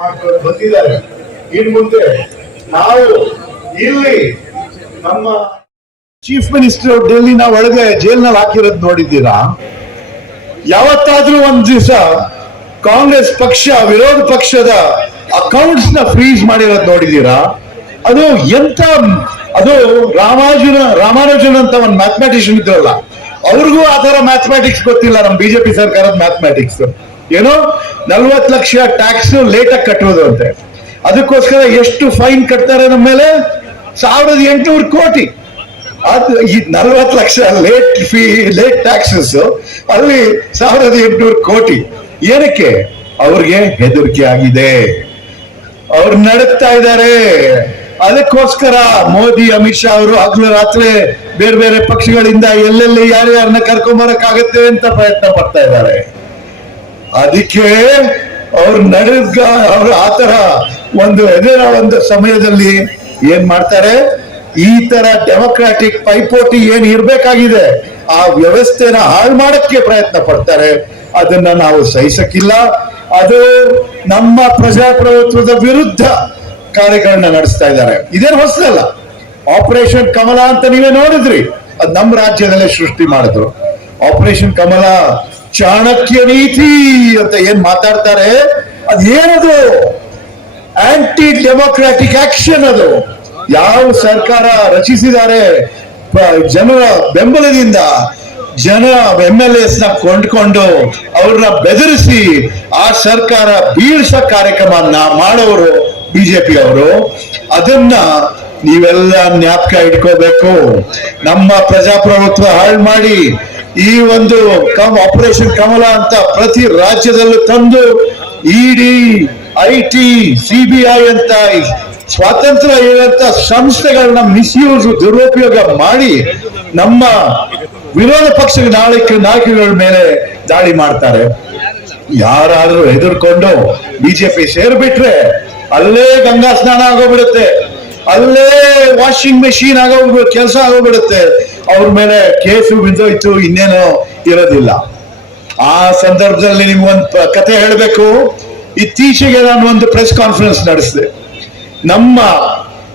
ಮಾಡ್ಕೊಂಡು ಬಂದಿದ್ದಾರೆ. ಇನ್ ಮುಂದೆ ನಾವು ಇಲ್ಲಿ ನಮ್ಮ ಚೀಫ್ ಮಿನಿಸ್ಟರ್ ಡೆಲ್ಲಿನ ಒಳಗೆ ಜೈಲ್ನಲ್ಲಿ ಹಾಕಿರೋದು ನೋಡಿದ್ದೀರಾ? ಯಾವತ್ತಾದ್ರೂ ಒಂದ್ ದಿವಸ ಕಾಂಗ್ರೆಸ್ ಪಕ್ಷ ವಿರೋಧ ಪಕ್ಷದ ಅಕೌಂಟ್ಸ್ ನ ಫ್ರೀಸ್ ಮಾಡಿರೋದು ನೋಡಿದ್ದೀರಾ? ಅದು ಎಂತ, ಅದು ರಾಮಾನುಜನ್ ಅಂತ ಒಂದು ಮ್ಯಾಥಮೆಟಿಷಿಯನ್ ಇದ್ರಲ್ಲ, ಅವ್ರಿಗೂ ಆ ತರ ಮ್ಯಾಥಮೆಟಿಕ್ಸ್ ಗೊತ್ತಿಲ್ಲ. ನಮ್ಮ ಬಿಜೆಪಿ ಸರ್ಕಾರದ ಮ್ಯಾಥಮೆಟಿಕ್ಸ್ ಏನೋ 40 ಲಕ್ಷ ಟ್ಯಾಕ್ಸ್ ಲೇಟ್ ಆಗಿ ಕಟ್ಟುವುದು ಅಂತೆ. ಅದಕ್ಕೋಸ್ಕರ ಎಷ್ಟು ಫೈನ್ ಕಟ್ತಾರೆ ನಮ್ಮ ಮೇಲೆ? 1800 ಕೋಟಿ. ಅದು ಈ 40 ಲಕ್ಷ ಲೇಟ್ ಟ್ಯಾಕ್ಸಸ್, ಅಲ್ಲಿ 1800 ಕೋಟಿ. ಏನಕ್ಕೆ? ಅವ್ರಿಗೆ ಹೆದರಿಕೆ ಆಗಿದೆ, ಅವ್ರು ನಡುತ್ತಾ ಇದ್ದಾರೆ. ಅದಕ್ಕೋಸ್ಕರ ಮೋದಿ ಅಮಿತ್ ಶಾ ಅವರು ಹಗಲು ರಾತ್ರಿ ಬೇರೆ ಬೇರೆ ಪಕ್ಷಗಳಿಂದ ಎಲ್ಲೆಲ್ಲಿ ಯಾರ್ಯಾರನ್ನ ಕರ್ಕೊಂಬರಕ್ಕಾಗತ್ತೆ ಅಂತ ಪ್ರಯತ್ನ ಪಡ್ತಾ ಇದ್ದಾರೆ. ಅದಕ್ಕೆ ಅವ್ರು ಅವ್ರು ಆತರ ಒಂದು ಸಮಯದಲ್ಲಿ ಏನ್ ಮಾಡ್ತಾರೆ, ಈ ತರ ಡೆಮೊಕ್ರಾಟಿಕ್ ಪೈಪೋಟಿ ಏನ್ ಇರ್ಬೇಕಾಗಿದೆ ಆ ವ್ಯವಸ್ಥೆನ ಹಾಳು ಮಾಡಕ್ಕೆ ಪ್ರಯತ್ನ ಪಡ್ತಾರೆ. ಅದನ್ನ ನಾವು ಸಹಿಸಕ್ಕಿಲ್ಲ. ಅದು ನಮ್ಮ ಪ್ರಜಾಪ್ರಭುತ್ವದ ವಿರುದ್ಧ ಕಾರ್ಯಗಳನ್ನ ನಡೆಸ್ತಾ ಇದ್ದಾರೆ. ಇದೇನು ಹೊಸದಲ್ಲ. ಆಪರೇಷನ್ ಕಮಲ ಅಂತ ನೀವೇ ನೋಡಿದ್ರಿ, ಅದ್ ನಮ್ಮ ರಾಜ್ಯದಲ್ಲೇ ಸೃಷ್ಟಿ ಮಾಡಿದ್ರು. ಆಪರೇಷನ್ ಕಮಲ, ಚಾಣಕ್ಯ ನೀತಿ ಅಂತ ಏನ್ ಮಾತಾಡ್ತಾರೆ, ಅದೇನದು? Anti democratic action. ಅದು ಯಾವ ಸರ್ಕಾರ ರಚಿಸಿದ್ದಾರೆ, ಜನರ ಬೆಂಬಲದಿಂದ ಜನ MLAs ನ ಕೊಂಡ್ಕೊಂಡು ಅವ್ರನ್ನ ಬೆದರಿಸಿ ಆ ಸರ್ಕಾರ ಬೀಳ್ಸ ಕಾರ್ಯಕ್ರಮನ ಮಾಡೋರು ಬಿಜೆಪಿ ಅವರು. ಅದನ್ನ ನೀವೆಲ್ಲ ಜ್ಞಾಪಕ ಇಟ್ಕೋಬೇಕು. ನಮ್ಮ ಪ್ರಜಾಪ್ರಭುತ್ವ ಹಾಳು ಮಾಡಿ ಈ ಒಂದು ಆಪರೇಷನ್ ಕಮಲ ಅಂತ ಪ್ರತಿ ರಾಜ್ಯದಲ್ಲೂ ತಂದು ED, IT, CBI ಅಂತ ಸ್ವಾತಂತ್ರ್ಯ ಇರುವಂತ ಸಂಸ್ಥೆಗಳನ್ನ ದುರುಪಯೋಗ ಮಾಡಿ ನಮ್ಮ ವಿರೋಧ ಪಕ್ಷದ ನಾಯಕಗಳ ಮೇಲೆ ದಾಳಿ ಮಾಡ್ತಾರೆ. ಯಾರಾದ್ರೂ ಹೆದರ್ಕೊಂಡು ಬಿಜೆಪಿ ಸೇರ್ಬಿಟ್ರೆ ಅಲ್ಲೇ ಗಂಗಾ ಸ್ನಾನ ಆಗೋಗ್ಬಿಡುತ್ತೆ, ಅಲ್ಲೇ ವಾಷಿಂಗ್ ಮೆಷಿನ್ ಕೆಲಸ ಆಗೋಗ್ಬಿಡುತ್ತೆ. ಅವ್ರ ಮೇಲೆ ಕೇಸು ಬಿದ್ದೋಯ್ತು, ಇನ್ನೇನೋ ಇರೋದಿಲ್ಲ. ಆ ಸಂದರ್ಭದಲ್ಲಿ ನಿಮ್ಗೊಂದು ಕತೆ ಹೇಳಬೇಕು. ಇತ್ತೀಚೆಗೆ ನಾನು ಒಂದು ಪ್ರೆಸ್ ಕಾನ್ಫರೆನ್ಸ್ ನಡೆಸಿದೆ. ನಮ್ಮ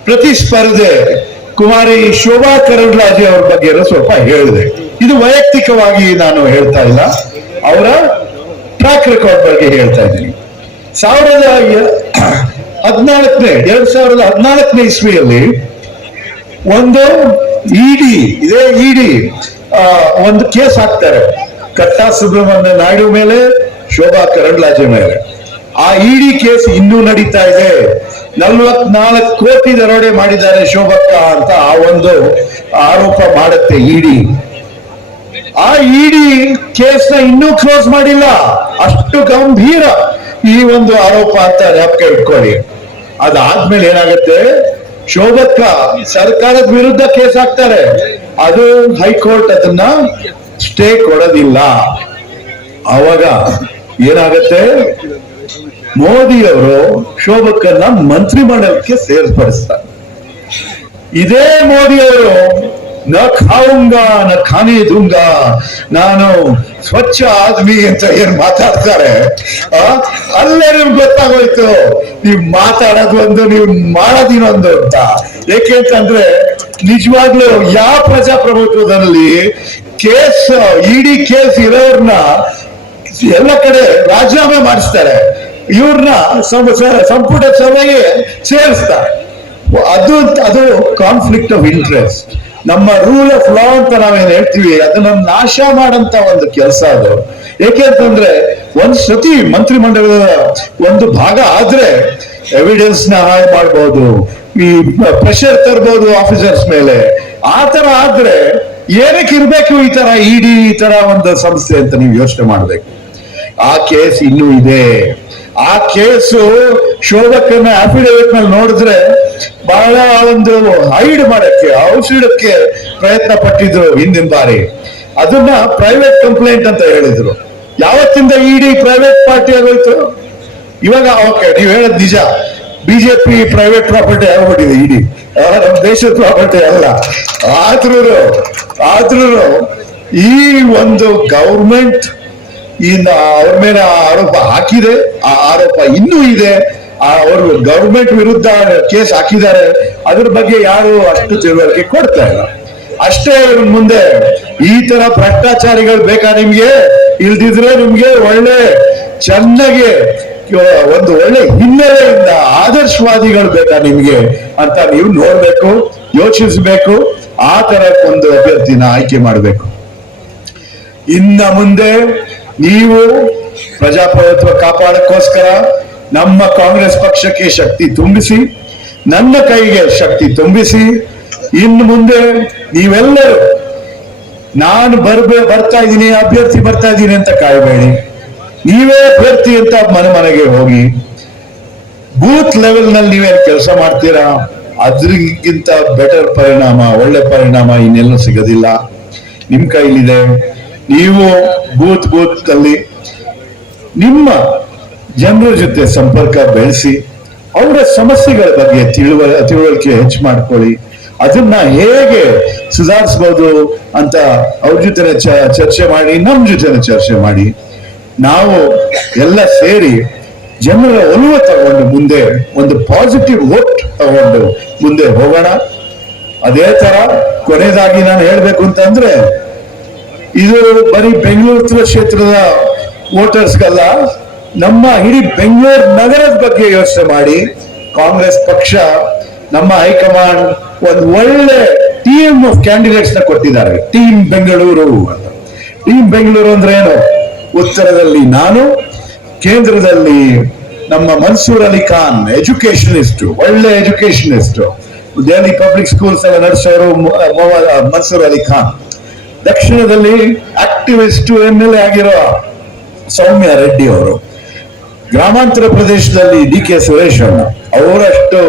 ಪ್ರತಿಸ್ಪರ್ಧೆ ಕುಮಾರಿ ಶೋಭಾ ಕರಂದ್ಲಾಜೆ ಅವ್ರ ಬಗ್ಗೆ ಸ್ವಲ್ಪ ಹೇಳಿದೆ. ಇದು ವೈಯಕ್ತಿಕವಾಗಿ ನಾನು ಹೇಳ್ತಾ ಇಲ್ಲ, ಅವರ ಟ್ರ್ಯಾಕ್ ರೆಕಾರ್ಡ್ ಬಗ್ಗೆ ಹೇಳ್ತಾ ಇದ್ದೀನಿ. 2014ನೇ ಇಸ್ವಿಯಲ್ಲಿ ಒಂದು ಇಡಿ ಒಂದು ಕೇಸ್ ಹಾಕ್ತಾರೆ, ಕಟ್ಟಾ ಸುಬ್ರಹ್ಮಣ್ಯ ನಾಯ್ಡು ಮೇಲೆ, ಶೋಭಾ ಕರಂದ್ಲಾಜೆ ಮೇಲೆ. ಆ ED ಕೇಸ್ ಇನ್ನೂ ನಡೀತಾ ಇದೆ. 44 ಕೋಟಿ ದರೋಡೆ ಮಾಡಿದ್ದಾರೆ ಶೋಭಕ್ಕ ಅಂತ ಆ ಒಂದು ಆರೋಪ ಮಾಡುತ್ತೆ ED. ಆ ED ಕೇಸ್ನ ಇನ್ನೂ ಕ್ಲೋಸ್ ಮಾಡಿಲ್ಲ. ಅಷ್ಟು ಗಂಭೀರ ಈ ಒಂದು ಆರೋಪ ಅಂತ ಜ್ಞಾಪಕ ಇಟ್ಕೊಳ್ಳಿ. ಅದಾದ್ಮೇಲೆ ಏನಾಗುತ್ತೆ, ಶೋಭಕ್ಕ ಸರ್ಕಾರದ ವಿರುದ್ಧ ಕೇಸ್ ಹಾಕ್ತಾರೆ. ಅದು ಹೈಕೋರ್ಟ್ ಅದನ್ನ ಸ್ಟೇ ಕೊಡೋದಿಲ್ಲ. ಅವಾಗ ಏನಾಗತ್ತೆ, ಮೋದಿ ಅವರು ಶೋಭಕ್ಕನ್ನ ಮಂತ್ರಿಮಂಡಲಕ್ಕೆ ಸೇರ್ಪಡಿಸ್ತಾರೆ. ಇದೇ ಮೋದಿ ಅವರು ನ ಖಾऊंगा ನ ಖಾನೆ दूंगा, ನಾನು ಸ್ವಚ್ಛ ಆದ್ಮಿ ಅಂತ ಏನ್ ಮಾತಾಡ್ತಾರೆ, ಅಲ್ಲೇ ನಿಮ್ಗೆ ಗೊತ್ತಾಗೋಯ್ತು ನೀವ್ ಮಾತಾಡೋದು ಒಂದು, ನೀವು ಮಾಡೋದಿನೊಂದು ಅಂತ. ಏಕೆಂತಂದ್ರೆ ನಿಜವಾಗ್ಲೂ ಯಾವ ಪ್ರಜಾಪ್ರಭುತ್ವದಲ್ಲಿ ED ಕೇಸ್ ಇರೋರ್ನ ಎಲ್ಲ ಕಡೆ ರಾಜೀನಾಮೆ ಮಾಡಿಸ್ತಾರೆ, ಇವ್ರನ್ನ ಸಂಪುಟ ಸಭೆಗೆ ಸೇರಿಸ್ತಾರೆ. ಅದು ಕಾನ್ಫ್ಲಿಕ್ಟ್ ಆಫ್ ಇಂಟ್ರೆಸ್ಟ್. ನಮ್ಮ ರೂಲ್ ಆಫ್ ಲಾ ಅಂತ ನಾವೇನ್ ಹೇಳ್ತೀವಿ, ಅದನ್ನ ನಾಶ ಮಾಡಂತ ಒಂದು ಕೆಲಸ ಅದು. ಏಕೆಂತಂದ್ರೆ ಒಂದ್ ಸತಿ ಮಂತ್ರಿಮಂಡಲದ ಒಂದು ಭಾಗ ಆದ್ರೆ ಎವಿಡೆನ್ಸ್ ನ ಹಾಳು ಮಾಡ್ಬೋದು, ಈ ಪ್ರೆಷರ್ ತರ್ಬೋದು ಆಫೀಸರ್ಸ್ ಮೇಲೆ. ಆ ತರ ಆದ್ರೆ ಏನಕ್ಕೆ ಇರ್ಬೇಕು ಈ ತರ ED ಈ ತರ ಒಂದು ಸಂಸ್ಥೆ ಅಂತ ನೀವು ಯೋಚನೆ ಮಾಡ್ಬೇಕು. ಆ ಕೇಸ್ ಇನ್ನೂ ಇದೆ. ಆ ಕೇಸು ಶೋಭಕ್ಕನ್ನ ಅಫಿಡೇವಿಟ್ ನಲ್ಲಿ ನೋಡಿದ್ರೆ ಬಹಳ ಒಂದು ಹೈಡ್ ಮಾಡಕ್ಕೆ, ಔಷಧಕ್ಕೆ ಪ್ರಯತ್ನ ಪಟ್ಟಿದ್ರು ಹಿಂದಿನ ಬಾರಿ. ಅದನ್ನ ಪ್ರೈವೇಟ್ ಕಂಪ್ಲೇಂಟ್ ಅಂತ ಹೇಳಿದ್ರು. ಯಾವತ್ತಿಂದ ED ಪ್ರೈವೇಟ್ ಪಾರ್ಟಿ ಆಗೋಯ್ತು? ಇವಾಗ ಓಕೆ, ನೀವ್ ಹೇಳದ್ ನಿಜ, ಬಿಜೆಪಿ ಪ್ರೈವೇಟ್ ಪ್ರಾಪರ್ಟಿ ಆಗ್ಬಿಟ್ಟಿದೆ. ED ನಮ್ಮ ದೇಶದ ಪ್ರಾಪರ್ಟಿ ಅಲ್ಲ. ಆದ್ರೂ ಈ ಒಂದು ಗೌರ್ಮೆಂಟ್ ಇನ್ನು ಅವ್ರ ಮೇಲೆ ಆರೋಪ ಹಾಕಿದೆ, ಆ ಆರೋಪ ಇನ್ನೂ ಇದೆ. ಅವರು ಗವರ್ಮೆಂಟ್ ವಿರುದ್ಧ ಕೇಸ್ ಹಾಕಿದ್ದಾರೆ, ಅದ್ರ ಬಗ್ಗೆ ಯಾರು ಅಷ್ಟು ತಿಳುವಳಿಕೆ ಕೊಡ್ತಾ ಇಲ್ಲ. ಅಷ್ಟೇ ಮುಂದೆ ಈ ತರ ಭ್ರಷ್ಟಾಚಾರಿಗಳು ಬೇಕಾ ನಿಮ್ಗೆ? ಇಲ್ದಿದ್ರೆ ನಿಮ್ಗೆ ಒಳ್ಳೆ ಚೆನ್ನಾಗಿ ಒಂದು ಒಳ್ಳೆ ಹಿನ್ನೆಲೆಯಿಂದ ಆದರ್ಶವಾದಿಗಳು ಬೇಕಾ ನಿಮ್ಗೆ ಅಂತ ನೀವು ನೋಡ್ಬೇಕು, ಯೋಚಿಸ್ಬೇಕು. ಆ ತರ ಒಂದು ಅಭ್ಯರ್ಥಿನ ಆಯ್ಕೆ ಮಾಡಬೇಕು. ಇನ್ನ ಮುಂದೆ ನೀವು ಪ್ರಜಾಪ್ರಭುತ್ವ ಕಾಪಾಡಕ್ಕೋಸ್ಕರ ನಮ್ಮ ಕಾಂಗ್ರೆಸ್ ಪಕ್ಷಕ್ಕೆ ಶಕ್ತಿ ತುಂಬಿಸಿ, ನನ್ನ ಕೈಗೆ ಶಕ್ತಿ ತುಂಬಿಸಿ. ಇನ್ನು ಮುಂದೆ ನೀವೆಲ್ಲರೂ ನಾನು ಬರ್ತಾ ಇದ್ದೀನಿ, ಅಭ್ಯರ್ಥಿ ಬರ್ತಾ ಇದ್ದೀನಿ ಅಂತ ಕಾಯಬೇಡಿ. ನೀವೇ ಅಭ್ಯರ್ಥಿ ಅಂತ ಮನೆಗೆ ಹೋಗಿ ಬೂತ್ ಲೆವೆಲ್ ನಲ್ಲಿ ನೀವೇನು ಕೆಲಸ ಮಾಡ್ತೀರಾ, ಅದ್ರಿಗಿಂತ ಬೆಟರ್ ಪರಿಣಾಮ, ಒಳ್ಳೆ ಪರಿಣಾಮ ಇನ್ನೆಲ್ಲೂ ಸಿಗೋದಿಲ್ಲ. ನಿಮ್ ಕೈಲಿದೆ. ನೀವು ಬೂತ್ ಅಲ್ಲಿ ನಿಮ್ಮ ಜನರ ಜೊತೆ ಸಂಪರ್ಕ ಬೆಳೆಸಿ, ಅವರ ಸಮಸ್ಯೆಗಳ ಬಗ್ಗೆ ತಿಳುವಳಿಕೆ ಹೆಚ್ಚು ಮಾಡ್ಕೊಳ್ಳಿ. ಅದನ್ನ ಹೇಗೆ ಸುಧಾರಿಸಬಹುದು ಅಂತ ಅವ್ರ ಜೊತೆ ಚರ್ಚೆ ಮಾಡಿ, ನಮ್ಮ ಜೊತೆ ಚರ್ಚೆ ಮಾಡಿ, ನಾವು ಎಲ್ಲ ಸೇರಿ ಜನರ ಒಲವು ತಗೊಂಡು ಮುಂದೆ ಒಂದು ಪಾಸಿಟಿವ್ ವೋಟ್ ತಗೊಂಡು ಮುಂದೆ ಹೋಗೋಣ. ಅದೇ ತರ ಕೊನೆಯದಾಗಿ ನಾನು ಹೇಳ್ಬೇಕು ಅಂತಂದ್ರೆ, ಇದು ಬರೀ ಬೆಂಗಳೂರು ಕ್ಷೇತ್ರದ ವೋಟರ್ಸ್ಗಲ್ಲ, ನಮ್ಮ ಇಡೀ ಬೆಂಗಳೂರು ನಗರದ ಬಗ್ಗೆ ಯೋಚನೆ ಮಾಡಿ. ಕಾಂಗ್ರೆಸ್ ಪಕ್ಷ, ನಮ್ಮ ಹೈಕಮಾಂಡ್ ಒಂದು ಒಳ್ಳೆ ಟೀಮ್ ಆಫ್ ಕ್ಯಾಂಡಿಡೇಟ್ಸ್ ನ ಕೊಟ್ಟಿದ್ದಾರೆ. ಟೀಮ್ ಬೆಂಗಳೂರು ಅಂತ. ಟೀಮ್ ಬೆಂಗಳೂರು ಅಂದ್ರೆ ಏನು? ಉತ್ತರದಲ್ಲಿ ನಾನು, ಕೇಂದ್ರದಲ್ಲಿ ನಮ್ಮ ಮನ್ಸೂರ್ ಅಲಿ ಖಾನ್, ಎಜುಕೇಶನಿಸ್ಟ್, ಒಳ್ಳೆ ಎಜುಕೇಶನಿಸ್ಟ್, ದೆಹಲಿ ಪಬ್ಲಿಕ್ ಸ್ಕೂಲ್ಸ್ ಎಲ್ಲ ನಡೆಸೋರು ಮನ್ಸೂರ್ ಅಲಿ ಖಾನ್. ದಕ್ಷಿಣದಲ್ಲಿ ಆಕ್ಟಿವಿಸ್ಟ್ MLA ಆಗಿರೋ ಸೌಮ್ಯ ರೆಡ್ಡಿ ಅವರು. ಗ್ರಾಮಾಂತರ ಪ್ರದೇಶದಲ್ಲಿ DK ಸುರೇಶ್ ಅಣ್ಣ, ಅವರಷ್ಟು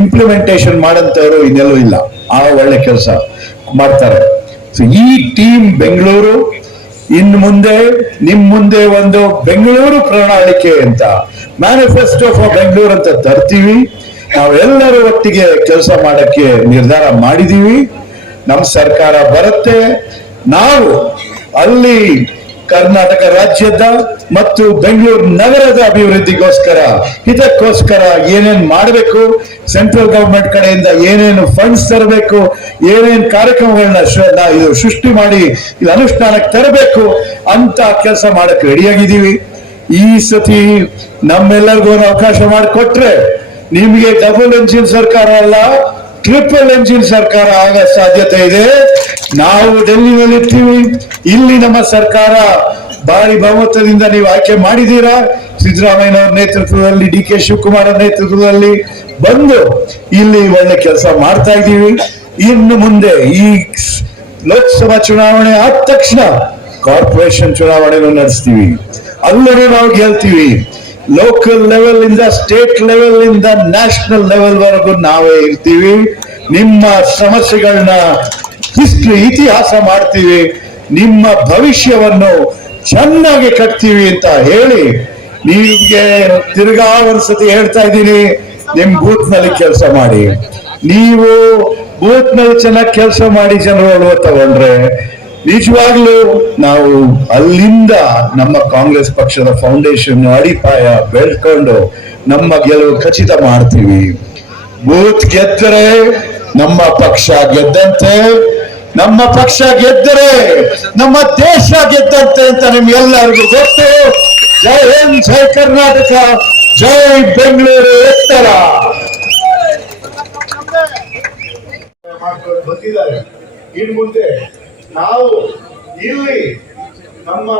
ಇಂಪ್ಲಿಮೆಂಟೇಶನ್ ಮಾಡಂತವರು ಇನ್ನೆಲ್ಲೂ ಇಲ್ಲ. ಆ ಒಳ್ಳೆ ಕೆಲಸ ಮಾಡ್ತಾರೆ. ಸೊ ಈ ಟೀಮ್ ಬೆಂಗಳೂರು ಇನ್ನು ಮುಂದೆ ನಿಮ್ ಮುಂದೆ ಒಂದು ಬೆಂಗಳೂರು ಪ್ರಣಾಳಿಕೆ ಅಂತ, ಮ್ಯಾನಿಫೆಸ್ಟೋ ಫಾರ್ ಬೆಂಗಳೂರು ಅಂತ ತರ್ತೀವಿ. ನಾವೆಲ್ಲರೂ ಒಟ್ಟಿಗೆ ಕೆಲಸ ಮಾಡಕ್ಕೆ ನಿರ್ಧಾರ ಮಾಡಿದೀವಿ. ನಮ್ಮ ಸರ್ಕಾರ ಬರುತ್ತೆ. ನಾವು ಅಲ್ಲಿ ಕರ್ನಾಟಕ ರಾಜ್ಯದ ಮತ್ತು ಬೆಂಗಳೂರು ನಗರದ ಅಭಿವೃದ್ಧಿಗೋಸ್ಕರ, ಇದಕ್ಕೋಸ್ಕರ ಏನೇನ್ ಮಾಡಬೇಕು, ಸೆಂಟ್ರಲ್ ಗವರ್ಮೆಂಟ್ ಕಡೆಯಿಂದ ಏನೇನು ಫಂಡ್ಸ್ ತರಬೇಕು, ಏನೇನು ಕಾರ್ಯಕ್ರಮಗಳನ್ನ ಸೃಷ್ಟಿ ಮಾಡಿ ಇಲ್ಲಿ ಅನುಷ್ಠಾನಕ್ಕೆ ತರಬೇಕು ಅಂತ ಕೆಲಸ ಮಾಡಕ್ಕೆ ರೆಡಿಯಾಗಿದ್ದೀವಿ. ಈ ಸತಿ ನಮ್ಮೆಲ್ಲರಿಗೂ ಅವಕಾಶ ಮಾಡಿಕೊಟ್ರೆ ನಿಮಗೆ ಡಬಲ್ ಎಂಜಿನ್ ಸರ್ಕಾರ ಅಲ್ಲ, ಟ್ರಿಪಲ್ ಎಂಜಿನ್ ಸರ್ಕಾರ ಆಗೋ ಸಾಧ್ಯತೆ ಇದೆ. ನಾವು ಡೆಲ್ಲಿನಲ್ಲಿ ಇರ್ತೀವಿ. ಇಲ್ಲಿ ನಮ್ಮ ಸರ್ಕಾರ ಭಾರಿ ಬಹುಮತದಿಂದ ನೀವು ಆಯ್ಕೆ ಮಾಡಿದ್ದೀರಾ. ಸಿದ್ದರಾಮಯ್ಯನವರ ನೇತೃತ್ವದಲ್ಲಿ, DK ಶಿವಕುಮಾರ್ ನೇತೃತ್ವದಲ್ಲಿ ಬಂದು ಇಲ್ಲಿ ಒಳ್ಳೆ ಕೆಲಸ ಮಾಡ್ತಾ ಇದ್ದೀವಿ. ಇನ್ನು ಮುಂದೆ ಈ ಲೋಕಸಭಾ ಚುನಾವಣೆ ಆದ ತಕ್ಷಣ ಕಾರ್ಪೊರೇಷನ್ ಚುನಾವಣೆಯನ್ನು ನಡೆಸ್ತೀವಿ. ಅಲ್ಲರೂ ನಾವು ಗೆಲ್ತೀವಿ. ಲೋಕಲ್ ಲೆವೆಲ್ ಇಂದ, ಸ್ಟೇಟ್ ಲೆವೆಲ್ ಇಂದ, ನ್ಯಾಷನಲ್ ಲೆವೆಲ್ ವರೆಗೂ ನಾವೇ ಇರ್ತೀವಿ. ನಿಮ್ಮ ಸಮಸ್ಯೆಗಳನ್ನ ಇತಿಹಾಸ ಮಾಡ್ತೀವಿ. ನಿಮ್ಮ ಭವಿಷ್ಯವನ್ನು ಚೆನ್ನಾಗಿ ಕಟ್ತೀವಿ ಅಂತ ಹೇಳಿ ನಿಮ್ಗೆ ತಿರ್ಗಾ ಒಂದ್ಸತಿ ಹೇಳ್ತಾ ಇದ್ದೀನಿ, ನಿಮ್ ಬೂತ್ ನಲ್ಲಿ ಕೆಲಸ ಮಾಡಿ. ನೀವು ಬೂತ್ ನಲ್ಲಿ ಚೆನ್ನಾಗಿ ಕೆಲಸ ಮಾಡಿ ಜನರ ಒಲವು ತಗೊಂಡ್ರೆ ನಿಜವಾಗ್ಲೂ ನಾವು ಅಲ್ಲಿಂದ ನಮ್ಮ ಕಾಂಗ್ರೆಸ್ ಪಕ್ಷದ ಫೌಂಡೇಶನ್ ಅಡಿಪಾಯ ಬೆಳ್ಕೊಂಡು ನಮ್ಮ ಗೆಲುವು ಖಚಿತ ಮಾಡ್ತೀವಿ. ಬೂತ್ ಗೆದ್ದರೆ ನಮ್ಮ ಪಕ್ಷ ಗೆದ್ದಂತೆ, ನಮ್ಮ ಪಕ್ಷ ಗೆದ್ದರೆ ನಮ್ಮ ದೇಶ ಗೆದ್ದಂತೆ ಅಂತ ನಿಮ್ಗೆಲ್ಲರಿಗೂ ಗೊತ್ತು. ಜೈ ಹಿಂದ್, ಜೈ ಕರ್ನಾಟಕ, ಜೈ ಬೆಂಗಳೂರು ಎತ್ತರ. ಬಂದಿದ್ದಾರೆ. ಇನ್ನು ಮುಂದೆ ನಾವು ಇಲ್ಲಿ ನಮ್ಮ